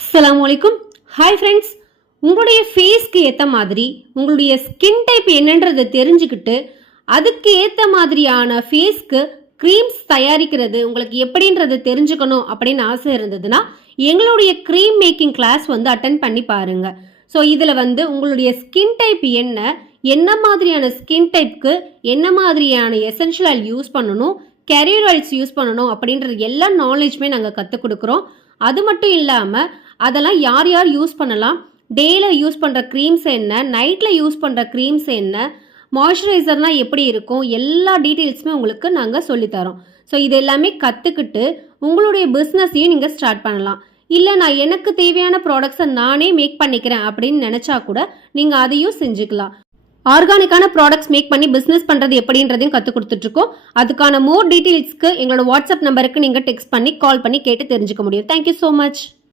அஸ்ஸலாமு அலைக்கும். Hi friends, உங்களுடைய ஃபேஸ்க்கு ஏற்ற மாதிரி உங்களுடைய ஸ்கின் டைப் என்னன்றதை தெரிஞ்சுக்கிட்டு அதுக்கு ஏற்ற மாதிரியான ஃபேஸ்க்கு க்ரீம்ஸ் தயாரிக்கிறது உங்களுக்கு எப்படின்றது தெரிஞ்சுக்கணும் அப்படின்னு ஆசை இருந்ததுன்னா எங்களுடைய க்ரீம் மேக்கிங் கிளாஸ் அட்டன் பண்ணி பாருங்க. ஸோ இதில் உங்களுடைய ஸ்கின் டைப் என்ன மாதிரியான ஸ்கின் டைப்க்கு என்ன மாதிரியான எசென்ஷியல் ஆயில் யூஸ் பண்ணணும், கேரியர் ஆயில்ஸ் யூஸ் பண்ணணும் அப்படின்றது எல்லா நாலேஜுமே நாங்கள் கற்றுக் கொடுக்குறோம். அது மட்டும் இல்லாமல் அதெல்லாம் யார் யார் யூஸ் பண்ணலாம், டேயில் யூஸ் பண்ணுற க்ரீம்ஸ் என்ன, நைட்டில் யூஸ் பண்ணுற க்ரீம்ஸ் என்ன, மாய்ஸ்சரைசர்னால் எப்படி இருக்கும், எல்லா டீட்டெயில்ஸுமே உங்களுக்கு நாங்கள் சொல்லித்தரோம். ஸோ இது எல்லாமே கற்றுக்கிட்டு உங்களுடைய பிஸ்னஸையும் நீங்கள் ஸ்டார்ட் பண்ணலாம். இல்லை நான் எனக்கு தேவையான ப்ராடக்ட்ஸை நானே மேக் பண்ணிக்கிறேன் அப்படின்னு நினச்சா கூட நீங்கள் அதையும் செஞ்சுக்கலாம். ஆர்கானிக்கான ப்ராடக்ட்ஸ் மேக் பண்ணி பிஸ்னஸ் பண்ணுறது எப்படின்றதையும் கற்றுக் கொடுத்துட்ருக்கோம். அதுக்கான மோர் டீட்டெயில்ஸ்க்கு எங்களோட வாட்ஸ்அப் நம்பருக்கு நீங்கள் டெக்ஸ்ட் பண்ணி கால் பண்ணி கேட்டு தெரிஞ்சுக்க முடியும். Thank you so much.